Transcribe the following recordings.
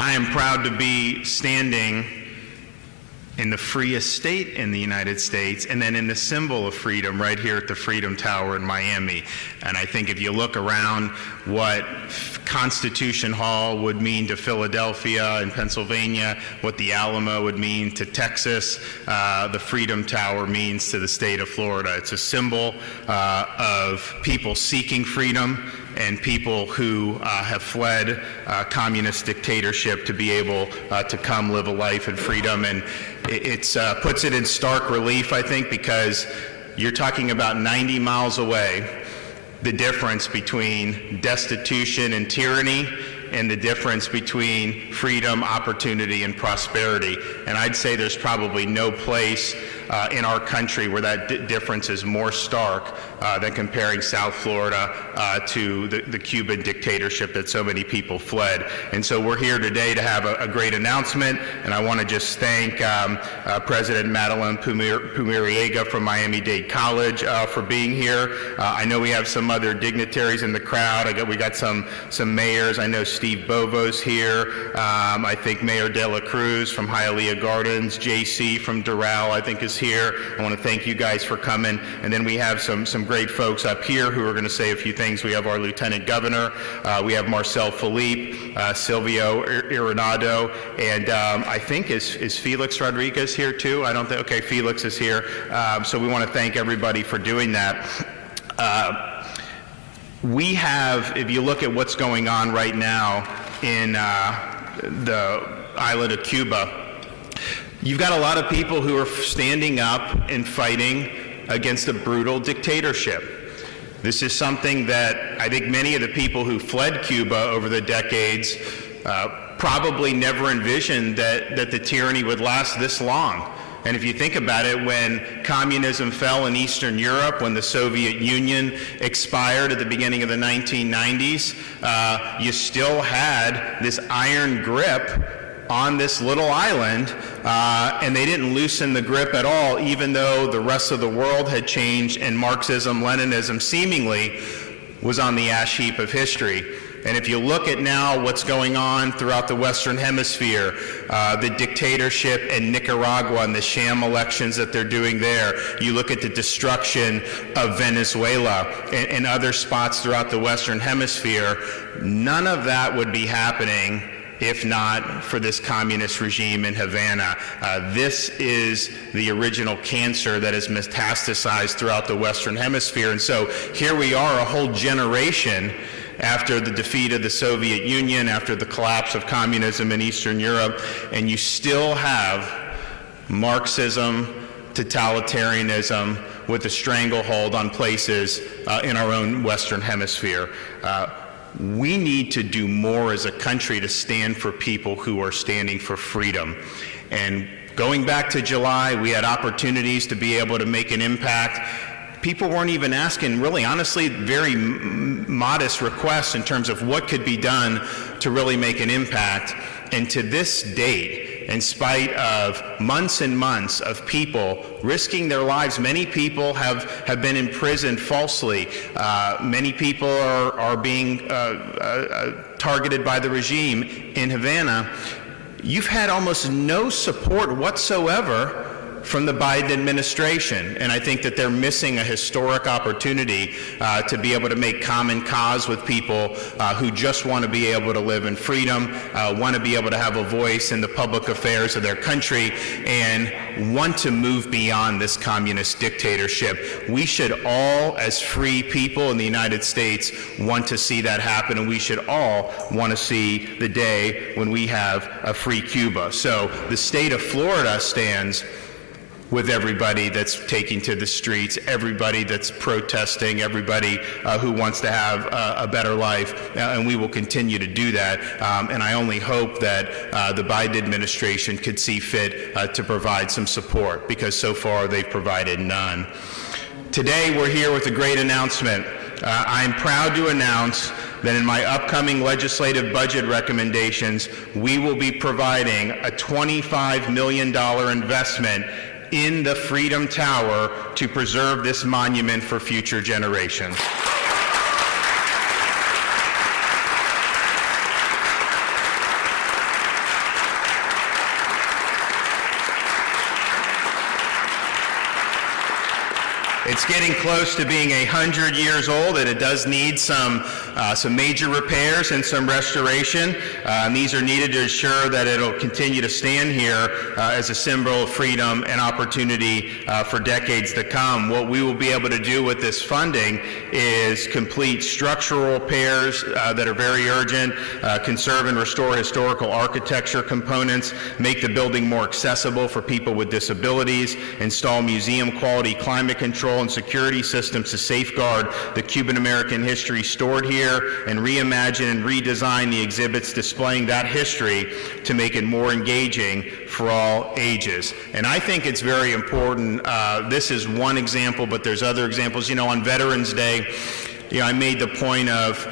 I am proud to be standing in the freest state in the United States, and then in the symbol of freedom right here at the Freedom Tower in Miami. And I think if you look around what Constitution Hall would mean to Philadelphia and Pennsylvania, what the Alamo would mean to Texas, the Freedom Tower means to the state of Florida. It's a symbol of people seeking freedom and people who have fled communist dictatorship to be able to come live a life in freedom. And it puts it in stark relief, I think, because you're talking about 90 miles away, the difference between destitution and tyranny and the difference between freedom, opportunity, and prosperity. And I'd say there's probably no place in our country where that difference is more stark than comparing South Florida to the Cuban dictatorship that so many people fled. And so we're here today to have a great announcement, and I want to just thank President Madeline Pumariega from Miami-Dade College for being here. I know we have some other dignitaries in the crowd. We got some mayors. I know Steve Bovo's here. I think Mayor De La Cruz from Hialeah Gardens, JC from Doral, I think, is here. I want to thank you guys for coming. And then we have some great folks up here who are going to say a few things. We have our Lieutenant Governor. We have Marcel Philippe, Silvio Ironado, and I think is Felix Rodriguez here too? I don't think, okay, Felix is here. So we want to thank everybody for doing that. We have, if you look at what's going on right now in the island of Cuba, you've got a lot of people who are standing up and fighting against a brutal dictatorship. This is something that I think many of the people who fled Cuba over the decades probably never envisioned that the tyranny would last this long. And if you think about it, when communism fell in Eastern Europe, when the Soviet Union expired at the beginning of the 1990s, you still had this iron grip on this little island, and they didn't loosen the grip at all, even though the rest of the world had changed and Marxism, Leninism seemingly was on the ash heap of history. And if you look at now what's going on throughout the Western Hemisphere, the dictatorship in Nicaragua and the sham elections that they're doing there, you look at the destruction of Venezuela and other spots throughout the Western Hemisphere, none of that would be happening if not for this communist regime in Havana. This is the original cancer that has metastasized throughout the Western Hemisphere. And so here we are, a whole generation after the defeat of the Soviet Union, after the collapse of communism in Eastern Europe, and you still have Marxism, totalitarianism with a stranglehold on places in our own Western Hemisphere. We need to do more as a country to stand for people who are standing for freedom. And going back to July, we had opportunities to be able to make an impact. People weren't even asking, really, honestly, very modest requests in terms of what could be done to really make an impact. And to this date, in spite of months and months of people risking their lives, many people have been imprisoned falsely. Many people are being targeted by the regime in Havana. You've had almost no support whatsoever from the Biden administration, and I think that they're missing a historic opportunity to be able to make common cause with people who just want to be able to live in freedom, want to be able to have a voice in the public affairs of their country, and want to move beyond this communist dictatorship. We should all, as free people in the United States, want to see that happen, and we should all want to see the day when we have a free Cuba. So the state of Florida stands with everybody that's taking to the streets, everybody that's protesting, everybody who wants to have a better life, and we will continue to do that. And I only hope that the Biden administration could see fit to provide some support, because so far they've provided none. Today we're here with a great announcement. I'm proud to announce that in my upcoming legislative budget recommendations, we will be providing a $25 million investment in the Freedom Tower to preserve this monument for future generations. It's getting close to being 100 years old, and it does need some major repairs and some restoration. And these are needed to ensure that it'll continue to stand here as a symbol of freedom and opportunity for decades to come. What we will be able to do with this funding is complete structural repairs that are very urgent, conserve and restore historical architecture components, make the building more accessible for people with disabilities, install museum-quality climate control and security systems to safeguard the Cuban-American history stored here, and reimagine and redesign the exhibits displaying that history to make it more engaging for all ages. And I think it's very important. This is one example, but there's other examples. You know, on Veterans Day, I made the point of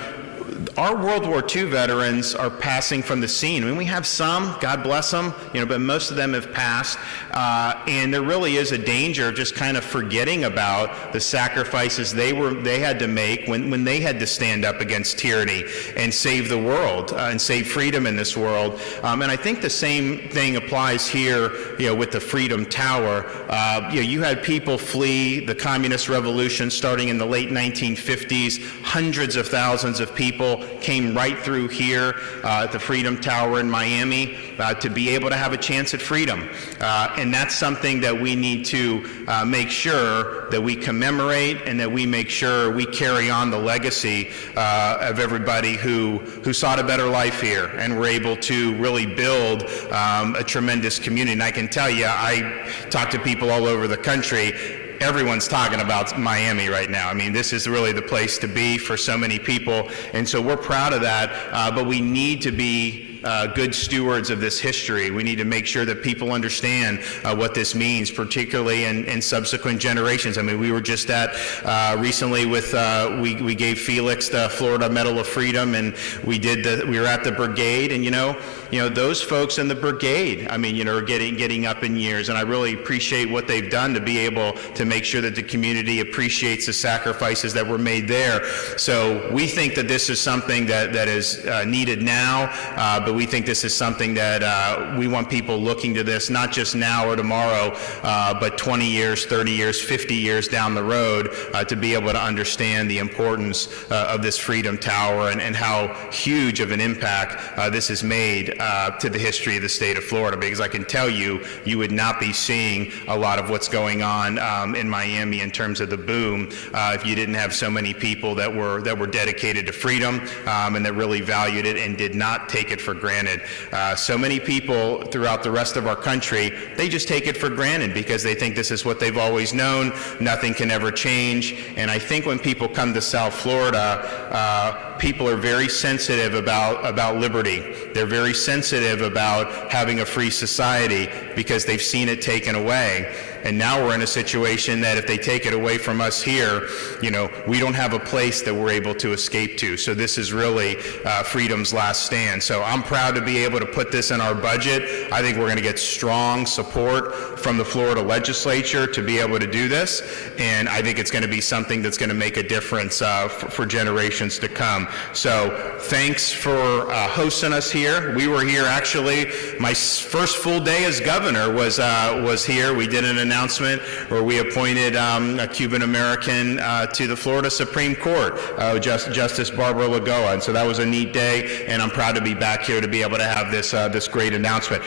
our World War II veterans are passing from the scene. I mean, we have some, God bless them, but most of them have passed. And there really is a danger of just kind of forgetting about the sacrifices they had to make when they had to stand up against tyranny and save the world and save freedom in this world. And I think the same thing applies here, with the Freedom Tower. You had people flee the communist revolution starting in the late 1950s. Hundreds of thousands of people came right through here at the Freedom Tower in Miami to be able to have a chance at freedom. And that's something that we need to make sure that we commemorate, and that we make sure we carry on the legacy of everybody who sought a better life here and were able to really build a tremendous community. And I can tell you, I talk to people all over the country. Everyone's talking about Miami right now. I mean, this is really the place to be for so many people, and so we're proud of that, but we need to be good stewards of this history. We need to make sure that people understand what this means, particularly in subsequent generations. I mean, we were just at recently with we gave Felix the Florida Medal of Freedom, and we were at the brigade, and those folks in the brigade, I mean, are getting up in years, and I really appreciate what they've done to be able to make sure that the community appreciates the sacrifices that were made there. So we think that this is something that is needed now, but we think this is something that we want people looking to this, not just now or tomorrow, but 20 years, 30 years, 50 years down the road, to be able to understand the importance of this Freedom Tower and how huge of an impact this has made to the history of the state of Florida. Because I can tell you, you would not be seeing a lot of what's going on in Miami in terms of the boom if you didn't have so many people that were dedicated to freedom and that really valued it and did not take it for granted. So many people throughout the rest of our country, they just take it for granted because they think this is what they've always known. Nothing can ever change. And I think when people come to South Florida, people are very sensitive about liberty. They're very sensitive about having a free society because they've seen it taken away. And now we're in a situation that if they take it away from us here, we don't have a place that we're able to escape to. So this is really freedom's last stand. So I'm proud to be able to put this in our budget. I think we're going to get strong support from the Florida legislature to be able to do this. And I think it's going to be something that's going to make a difference for generations to come. So thanks for hosting us here. We were here actually, my first full day as governor was here. We did an announcement where we appointed a Cuban American to the Florida Supreme Court, Justice Barbara Lagoa, and so that was a neat day, and I'm proud to be back here to be able to have this great announcement.